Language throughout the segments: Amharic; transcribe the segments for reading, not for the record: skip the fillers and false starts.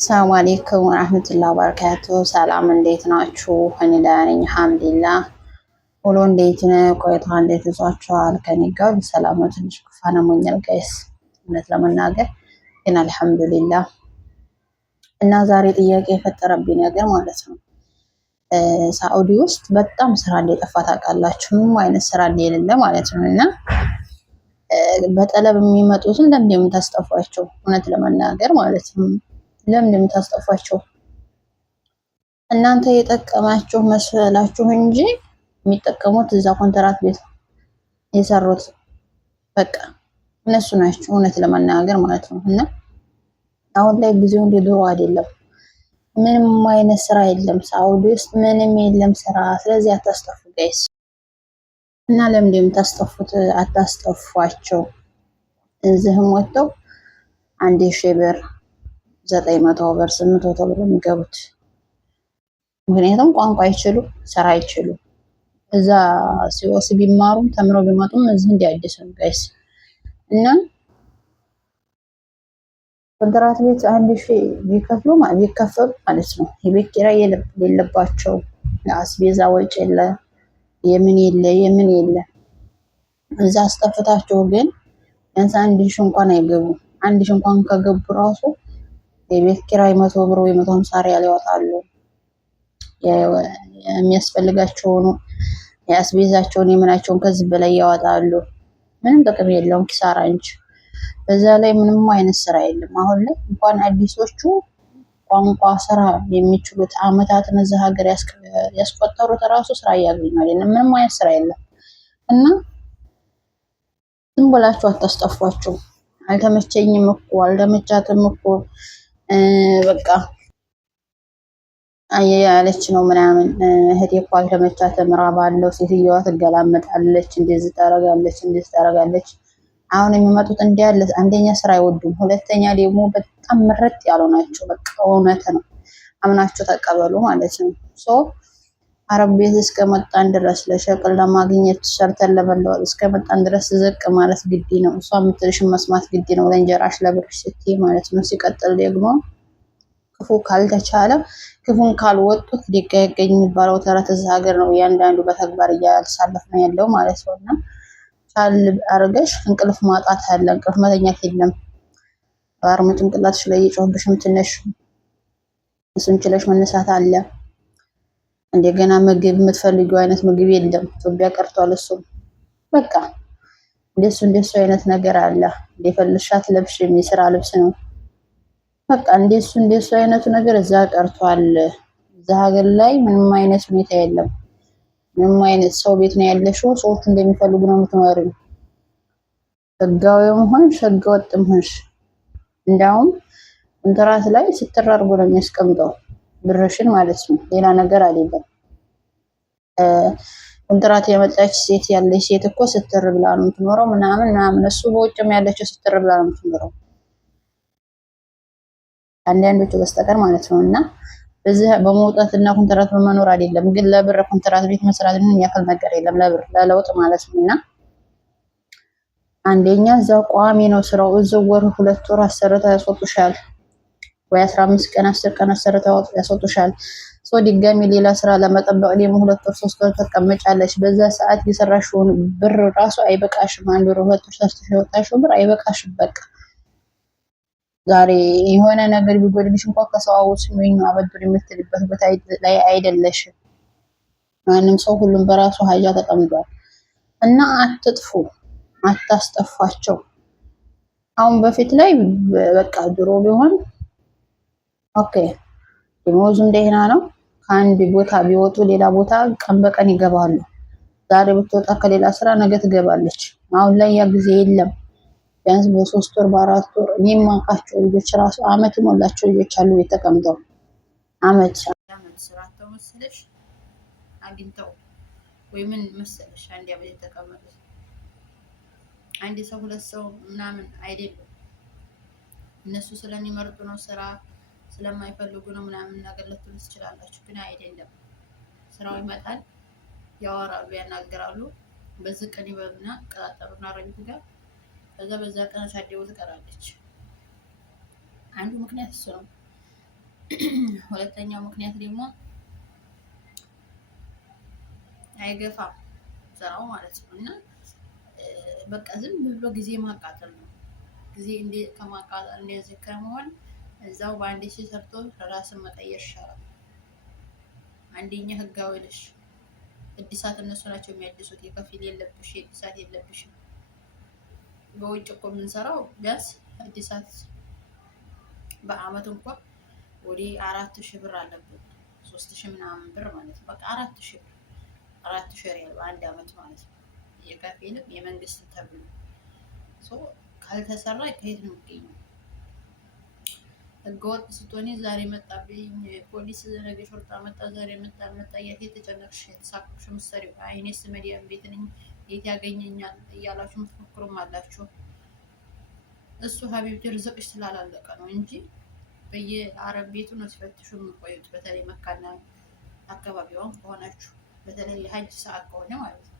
ሰላም አለይኩም ወራህመቱላሂ ወበረካቱ። ሰላም እንዴት ናችሁ? እኔ ደህና ነኝ አልሐምዱሊላህ። ውሎ እንዴት ነው? ቆይታ እንዴት ይዟችኋል? ከኔ ጋር ሰላም ነው። ትንሽ ጉንፋን አሞኛል ጋይስ እውነት ለመናገር ግን አልሐምዱሊላህ። እና ዛሬ ጥያቄ የፈጠረብኝ ነገር ማለት ነው ሳኡዲ ውስጥ በጣም ስራ እንደጠፋ ታውቃላችሁ? ምንም አይነት ስራ እንደሌለ ማለት ነው። እና በጠለብ የሚመጡትን ለምን የምታስጠፏቸው? እውነት ለመናገር ማለት ነው ለምን የምታስጠፏቸው? እናንተ የጠቀማችሁ መስላችሁ እንጂ የሚጠቀሙት እዛ ኮንትራት ቤት የሰሩት በቃ እነሱ ናቸው፣ እውነት ለመናገር ማለት ነው። እና አሁን ላይ ጊዜው እንደ ድሮ አይደለም። ምንም አይነት ስራ የለም ሳውዲ ውስጥ ምንም የለም ስራ። ስለዚህ አታስጠፉ ጋይስ። እና ለምን የምታስጠፉት? አታስጠፏቸው። እዚህም ወጥተው 1000 ብር 900 ብር 800 ብር የሚገቡት ምክንያቱም ቋንቋ አይችሉ ስራ አይችሉ። እዛ ሲወስ ቢማሩም ተምረው ቢመጡም እዚህ እንዲያድስ ነው ጋይስ። እና ኮንትራት ቤት 1000 ቢከፍሉ ማለት ነው የቤት ኪራይ የለባቸው፣ አስቤዛ ወጪ የለ፣ የምን የለ። እዛ አስጠፍታቸው ግን ቢያንስ 1000 እንኳን አይገቡ። 1000 እንኳን ከገቡ ራሱ የቤት ኪራይ 100 ብር ወይ 150 ሪያል ያወጣሉ። የሚያስፈልጋቸውን ያስቤዛቸውን የምናቸውን ከዚህ በላይ ያወጣሉ። ምንም ጥቅም የለውም ኪሳራ እንጂ። በዛ ላይ ምንም አይነት ስራ የለም። አሁን ላይ እንኳን አዲሶቹ ቋንቋ ስራ የሚችሉት አመታትን እዛ ሀገር ያስቆጠሩት ራሱ ስራ እያገኙ አይደለም። ምንም አይነት ስራ የለም። እና ዝም ብላችሁ አታስጠፏቸው። አልተመቸኝም እኮ አልተመቻትም እኮ በቃ ያለች ነው ምናምን እህቴ እኮ አልተመቻትም፣ ራብ አለው፣ ሴትዮዋ ትገላመጣለች፣ እንደዚህ ታረጋለች። አሁን የሚመጡት እንዲያለ አንደኛ ስራ አይወዱም፣ ሁለተኛ ደግሞ በጣም ምርጥ ያሉ ናቸው። በቃ እውነት ነው፣ አምናችሁ ተቀበሉ ማለት ነው። አረብ ቤት እስከመጣን ድረስ ለሸቅል ለማግኘት ሰርተን ለመለወጥ እስከመጣን ድረስ ዝቅ ማለት ግድ ነው። እሷ የምትልሽን መስማት ግድ ነው፣ ለእንጀራሽ ለብርሽ ስትይ ማለት ነው። ሲቀጥል ደግሞ ክፉ ካልተቻለ ክፉን ካልወጡት ሊጋ ይገኝ የሚባለው ተረት እዚህ ሀገር ነው እያንዳንዱ በተግባር እያሳለፍ ነው ያለው ማለት ነው። እና ቻል አርገሽ እንቅልፍ ማጣት አለ፣ እንቅልፍ መተኛት የለም። ባርም ጭንቅላትሽ ላይ እየጮህብሽ የምትነሽ እሱን ችለሽ መነሳት አለ። እንደገና ምግብ የምትፈልጊው አይነት ምግብ የለም፣ ኢትዮጵያ ቀርቷል። እሱም በቃ እንደሱ አይነት ነገር አለ። እንደፈልሻት ለብሽ የሚስራ ልብስ ነው በቃ እንደሱ አይነቱ ነገር እዛ ቀርቷል። እዛ ሀገር ላይ ምንም አይነት ሁኔታ የለም። ምንም አይነት ሰው ቤት ነው ያለሽው፣ ሰዎቹ እንደሚፈልጉ ነው የምትኖሪው። ህጋዊም ሆንሽ ህገወጥም ሆንሽ እንዳውም ኮንትራት ላይ ስትራርጎ ነው የሚያስቀምጠው ብርሽን ማለት ነው። ሌላ ነገር አይደለም። ኮንትራት የመጣች ሴት ያለች ሴት እኮ ስትር ብላ ነው የምትኖረው ምናምን። እሱ በውጭም ያለችው ስትር ብላ ነው የምትኖረው አንዳንዶቹ በስተቀር ማለት ነው። እና በዚህ በመውጣትና ኮንትራት በመኖር አይደለም። ግን ለብር ኮንትራት ቤት መስራት ምንም ያክል ነገር የለም፣ ለብር ለለውጥ ማለት ነው። እና አንደኛ እዛ ቋሚ ነው ስራው። እዛው ወር 2 ወር አሰርተው ያስወጡሻል፣ ወይ 15 ቀን 10 ቀን አሰርተው ያስወጡሻል። ድጋሚ ሌላ ስራ ለመጠበቅ ደግሞ 2 ወር 3 ወር ተቀመጫለሽ። በዛ ሰዓት የሰራሽውን ብር ራሱ አይበቃሽም። 1 ወር 2 ወር ሰርተሽ ያወጣሽው ብር አይበቃሽም በቃ። ዛሬ የሆነ ነገር ቢጎድልሽ እንኳን ከሰው አውስኝ አበድር የምትልበት ቦታ ላይ አይደለሽም። ማንም ሰው ሁሉም በራሱ ሀጃ ተጠምዷል። እና አትጥፉ፣ አታስጠፏቸው። አሁን በፊት ላይ በቃ ድሮ ቢሆን ኦኬ ደሞዙም ደህና ነው። ከአንድ ቦታ ቢወጡ ሌላ ቦታ ቀን በቀን ይገባሉ። ዛሬ ብትወጣ ከሌላ ስራ ነገ ትገባለች። አሁን ላይ ያ ጊዜ የለም። ቢያንስ በ3 ወር በ4 ወር እኔ የማውቃቸው ልጆች ራሱ አመት የሞላቸው ልጆች አሉ ቤት ተቀምጠው አመት ስራ ተወስለሽ አግኝተው ወይ ምን መሰለሽ አንድ አመት የተቀመጡ አንድ ሰው 2 ሰው ምናምን አይደለም። እነሱ ስለሚመርጡ ነው፣ ስራ ስለማይፈልጉ ነው ምናምን ነገር ልትሉ ትችላላችሁ። ግን አይደለም። ስራው ይመጣል፣ ያወራሉ፣ ያናገራሉ። በዚህ ቀን ይበሉና ቀጣጠሩና ረጅት ጋር በዛ ቀን ሳደው ትቀራለች። አንዱ ምክንያት እሱ ነው። ሁለተኛው ምክንያት ደግሞ አይገፋም ስራው ማለት ነው። እና በቃ ዝም ብሎ ጊዜ ማቃጠል ነው። ጊዜ ከማቃጠል እንደዚህ ከመሆን እዛው በአንዴ ሰርቶ ራስን መቀየር ይሻላል። አንደኛ ህጋዊ ነሽ። እድሳት እነሱ ናቸው የሚያድሱት። የከፊል የለብሽ፣ የእድሳት የለብሽም። በውጭ እኮ የምንሰራው ቢያንስ እድሳት በአመት እንኳን ወደ 4000 ብር አለብን። 3000 ምናምን ብር ማለት ነው። በቃ 4000 ብር 4000 ሪያል በአንድ አመት ማለት ነው። የከፊልም የመንግስት ተብሎ ካልተሰራ ከየት ነው የሚገኘው? ህገወጥ ስትሆኒ ዛሬ መጣብኝ ፖሊስ፣ ነገ ሾርጣ መጣ፣ ዛሬ መጣ እያልሽ የተጨነቅሽ የተሳቀቅሽ ምሰሪው አይኔስ መዲያም ቤት ነኝ የት ያገኘኛል እያላችሁ ምትሞክሩም አላችሁ። እሱ ሀቢብቲ ርዝቅሽ ስላላለቀ ነው እንጂ በየአረብ ቤቱ ነው ሲፈትሹ የሚቆዩት። በተለይ መካና አካባቢዋን ከሆናችሁ በተለይ የሀጅ ሰዓት ከሆነ ማለት ነው።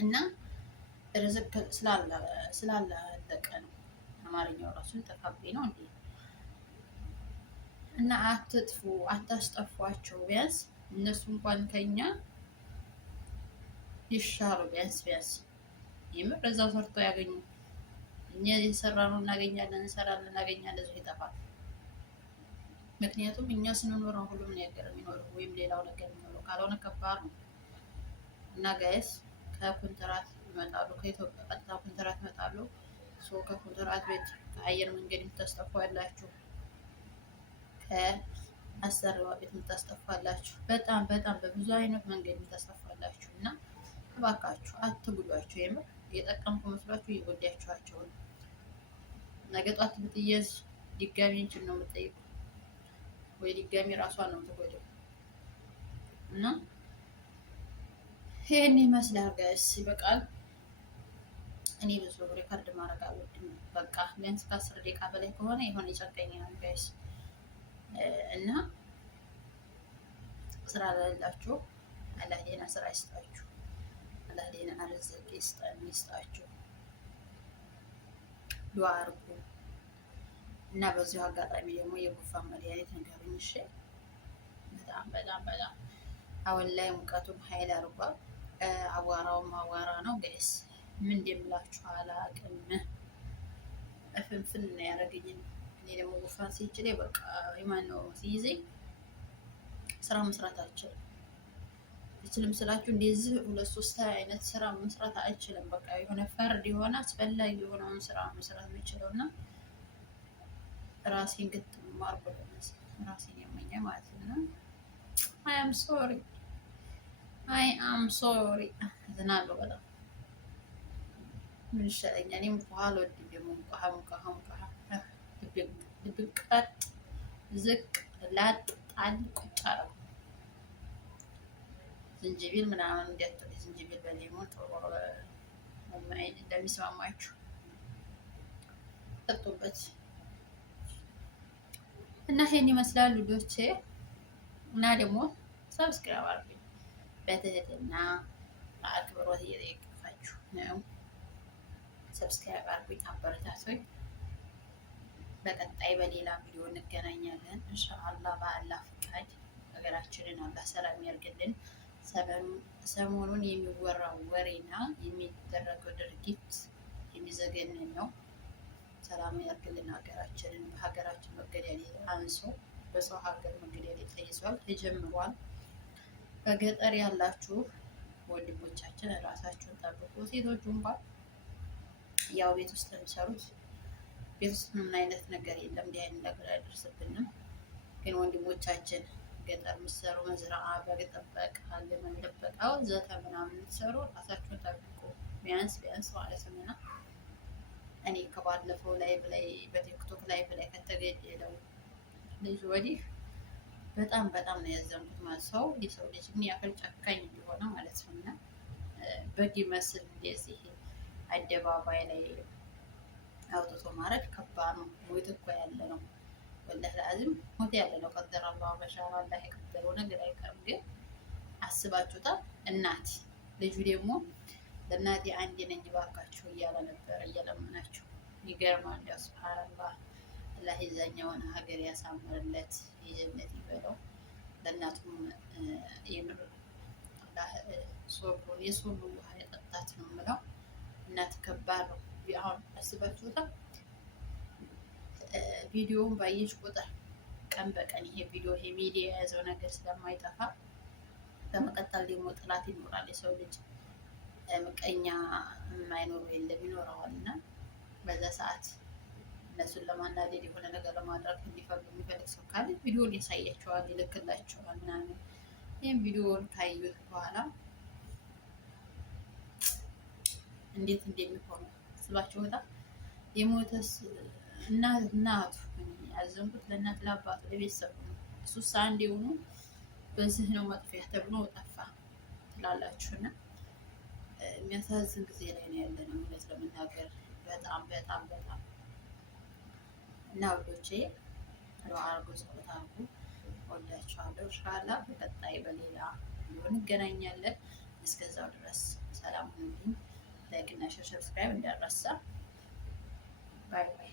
እና ርዝቅ ስላላለቀ ነው። አማርኛው ራሱ ጠፋብኝ ነው እንዴ? እና አትጥፉ፣ አታስጠፏቸው። ቢያንስ እነሱ እንኳን ከኛ ይሻሉ። ቢያንስ የምር እዛው ሰርቶ ያገኙ። እኛ የሰራነው እናገኛለን፣ እንሰራለን፣ እናገኛለን፣ እዚሁ ይጠፋል። ምክንያቱም እኛ ስንኖር ነው ሁሉም ነገር የሚኖረው ወይም ሌላው ነገር የሚኖረው። ካልሆነ ከባድ ነው። እና ጋይስ ከኮንትራት ይመጣሉ፣ ከኢትዮጵያ ቀጥታ ኮንትራት ይመጣሉ። ከኮንትራት ቤት ከአየር መንገድ የምታስጠፉ ያላችሁ፣ ከአሰሪዋ ቤት የምታስጠፉ ያላችሁ፣ በጣም በብዙ አይነት መንገድ የምታስጠፉ ያላችሁ እና እባካችሁ አትጉዷቸው። የምር የጠቀምኩ መስሏችሁ እየጎዳችኋቸው ነው። ነገ ጧት ብትያዝ ድጋሚ እንችል ነው የምጠይቁ ወይ ድጋሚ ራሷን ነው የምትጎዳው። እና ይሄን ይመስላል ጋይስ። ይበቃል። እኔ ብዙ ሪካርድ ማድረግ አልወድም። በቃ ቢያንስ ከ10 ደቂቃ በላይ ከሆነ የሆነ ይጨንቀኛል ጋይስ። እና ስራ ለሌላችሁ አላህ ሌላ ስራ ይስጣችሁ። አላህ ሌላ ርዝቅ ይስጣችሁ። ዱዓ አድርጉ። እና በዚሁ አጋጣሚ ደግሞ የጉንፋን መድኃኒት ንገሩኝ እሺ። በጣም አሁን ላይ ሙቀቱም ኃይል አድርጓል። አቧራውም አቧራ ነው ጋይስ። ምን እንደምላችሁ አላቅም። ፍንፍን ነው ያደረገኝ። እኔ ደግሞ ጉንፋን ሲይዘኝ በቃ የማነው ሲይዘኝ ስራ መስራት አልችልም። እችልም ስላችሁ እንደዚህ 2-3 አይነት ስራ መስራት አይችልም። በቃ የሆነ ፈርድ የሆነ አስፈላጊ የሆነውን ስራ መስራት የምችለው እና ራሴን ግጥም ማርጎ ራሴን ያመኛል ማለት ነው። አይ አም ሶሪ ዝናለሁ በጣም ምን ይሻለኛል? እኔም ውሃ አልወድም ደግሞ ሙቀሃ ድብቀጥ ዝቅ ላጥ ጣል ቁጭ አለው። ዝንጅቢል ምናምን እንዲያጥሉ ዝንጅቢል በሌሞን ጥሩ እንደሚስማማችሁ ጠጡበት እና ይሄን ይመስላል ልጆቼ። እና ደግሞ ሰብስክራይብ አድርጉኝ በትህትና በአክብሮት እየጠየቅኳችሁ ነው። ሰብስክራይብ አድርጉኝ፣ አበረታቱኝ። በቀጣይ በሌላ ቪዲዮ እንገናኛለን ኢንሻአላህ። በአላህ ፍቃድ ሀገራችንን አላህ ሰላም ያርግልን። ሰሞኑን የሚወራው ወሬና የሚደረገው ድርጊት የሚዘገንን ነው። ሰላም ያርግልን ሀገራችንን። በሀገራችን መገደል አንሶ በሰው ሀገር መገደል ተይዟል፣ ተጀምሯል። በገጠር ያላችሁ ወንድሞቻችን ራሳችሁን ጠብቁ። ሴቶቹ እንኳን ያው ቤት ውስጥ የሚሰሩት ቤት ውስጥ ምን አይነት ነገር የለም፣ እንዲህ አይነት ነገር አይደርስብንም። ግን ወንድሞቻችን ገጠር የምትሰሩ መዝራዓ፣ በግ ጠበቃ፣ ልመን ጠበቃ ወዘተ ምናምን የምትሰሩ ራሳችሁን ጠብቁ። ቢያንስ ማለት ነው። እና እኔ ከባለፈው ላይቭ ላይ በቲክቶክ ላይቭ ላይ ከተገደለው ልጅ ወዲህ በጣም ነው ያዘንኩት። ማለት ሰው የሰው ልጅ ምን ያክል ጨካኝ እንደሆነ ማለት ነው። እና በግ ይመስል እንደዚህ አደባባይ ላይ አውጥቶ ማረድ ከባድ ነው። ሞት እኮ ያለ ነው። ወላሂ ለአዝም ሞት ያለ ነው። ቀደረ አላህ በሻራ አላህ የቀደረው ነገር አይቀርም። ግን አስባችሁታል? እናት ልጁ ደግሞ ለእናቴ አንድ ነኝ ባካችሁ እያለ ነበር፣ እየለመናችሁ። ይገርማል። ያው ሱብሃንአላህ አላህ የዛኛውን ሀገር ያሳምርለት፣ የጀነት ይበለው። ለእናቱም የምር ሶብሩን የሶብሩ ውሃ የጠጣት ነው የምለው። እናት ከባድ ነው። አሁን አስባችሁታል? ቪዲዮውን ባየች ቁጥር ቀን በቀን ይሄ ቪዲዮ ይሄ ሚዲያ የያዘው ነገር ስለማይጠፋ በመቀጠል ደግሞ ጥላት ይኖራል። የሰው ልጅ ምቀኛ የማይኖረው የለም፣ ይኖረዋል። እና በዛ ሰዓት እነሱን ለማናደድ የሆነ ነገር ለማድረግ የሚፈልግ ሰው ካለ ቪዲዮን ያሳያቸዋል፣ ይልክላቸዋል ምናምን። ይህም ቪዲዮን ካዩት በኋላ እንዴት እንደሚሆኑ ስባችሁታል። የሞተስ እናቱ ያዘንኩት ለእናት ለአባቱ ለቤተሰቡ ነው። እሱስ አንድ የሆኑ በዚህ ነው መጥፊያ ተብሎ ጠፋ ትላላችሁና የሚያሳዝን ጊዜ ላይ ነው ያለነው። እውነት ለመናገር በጣም በጣም በጣም እና ወዶቼ አርጎ ጸሎት አርጉ። ወዳችኋለሁ። ኢንሻአላህ በቀጣይ በሌላ እንገናኛለን። እስከዛው ድረስ ሰላም ሁኑልኝ። ላይክ እና ሼር ሰብስክራይብ እንዳረሳ። ባይ ባይ።